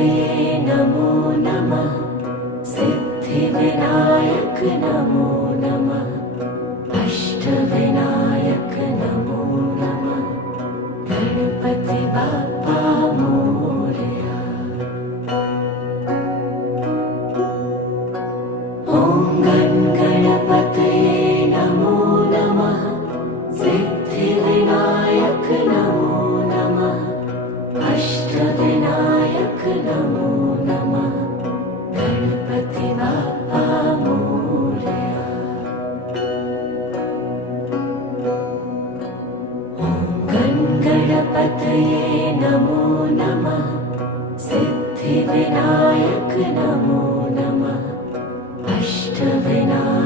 गणपतये नमो नमः। सिद्धिविनायक नमो नमः। अष्टविनायक नमो नमः। गणपति बाप्पा मोरया। ॐ गणपतये नमो नमः। सिद्धिविनायक नमो नमः। अष्टविनायक नमो नमः। गणपति बाप्पा मोरया। ॐ गणपतये नमो नमः। सिद्धिविनायक नमो नमः। अष्टविनायक